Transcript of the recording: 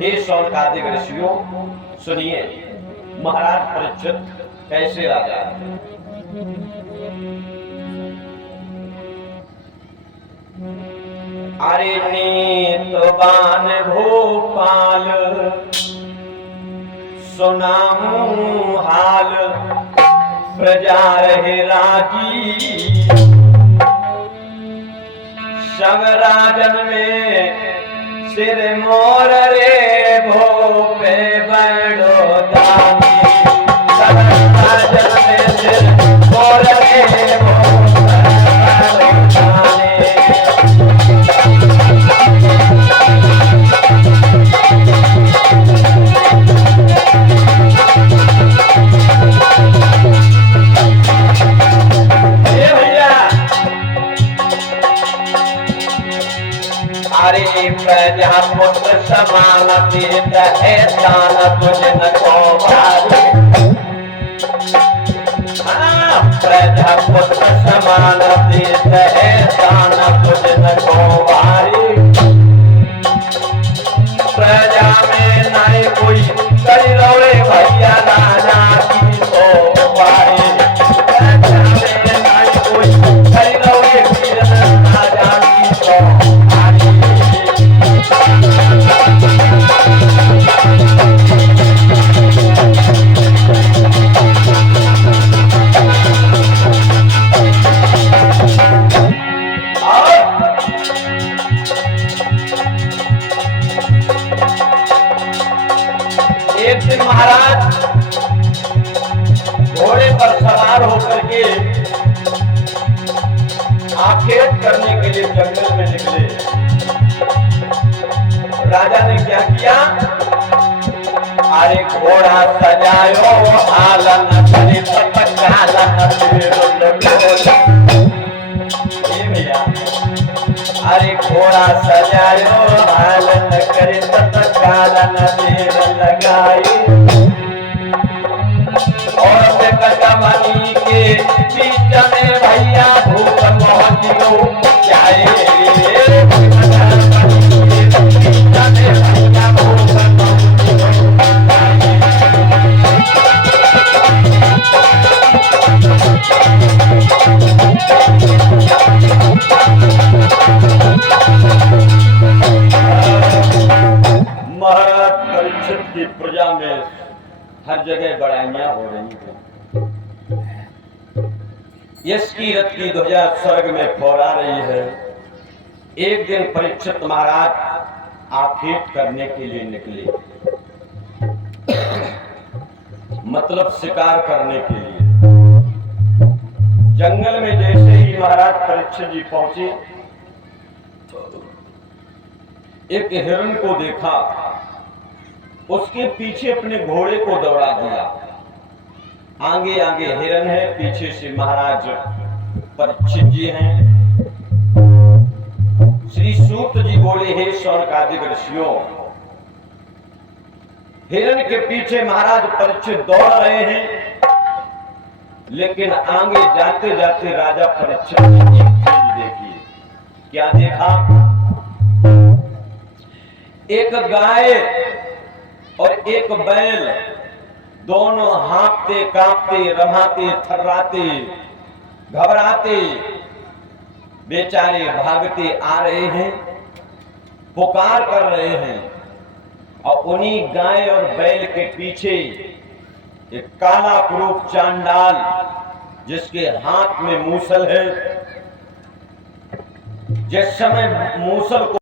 हे शौनकादिक ऋषियों, सुनिए महाराज परीक्षित कैसे राजा। अरे नीतवान भोपाल सुनाऊं हाल, प्रजा रहे राजी संग राजन में सिर मोर रे भोपे बड़ो दानी, संग राजन में सिर मोर रे भोपे बड़ो दानी। अरे प्रजापुत्र समान तीर्थ है दान तुझ न को भारी, प्रजापुत्र समान तीर्थ है दान तुझ न को भारी। प्रजा में नहीं कोई करी रोए भैया राजा की तो पारी, प्रजा में नहीं कोई करी रोए राजा की तो पारी। एक दिन महाराज घोड़े पर सवार होकर के आखेट करने के लिए जंगल में निकले। राजा ने क्या किया, अरे घोड़ा सजायो आलन सरित पकालन भैया, अरे घोड़ा सजायो आलन करित पकालन देर लगाई, और कदमनी के बीच में भैया भूख पहुंचियो जाए। परीक्षित की प्रजा में हर जगह बड़ाइयां हो रही हैं, यश की रथ की ध्वजा स्वर्ग में फहरा रही है। एक दिन परीक्षित महाराज आखेट करने के लिए निकले, मतलब शिकार करने के लिए। जंगल में जैसे ही महाराज परीक्षित जी पहुंचे, एक हिरण को देखा, उसके पीछे अपने घोड़े को दौड़ा दिया। आगे आगे हिरण है, पीछे से महाराज परीक्षित जी हैं। श्री सूत जी बोले, हे शौनकादिक ऋषियों, हिरण के पीछे महाराज परीक्षित दौड़ रहे हैं, लेकिन आगे जाते जाते राजा परीक्षित ने एक चीज देखी। क्या देखा, एक गाय और एक बैल दोनों हाँफते कांपते रमाते थर्राते घबराते बेचारे भागते आ रहे हैं, पुकार कर रहे हैं। और उन्हीं गाय और बैल के पीछे एक काला क्रूप चांडाल, जिसके हाथ में मूसल है। जिस समय मूसल को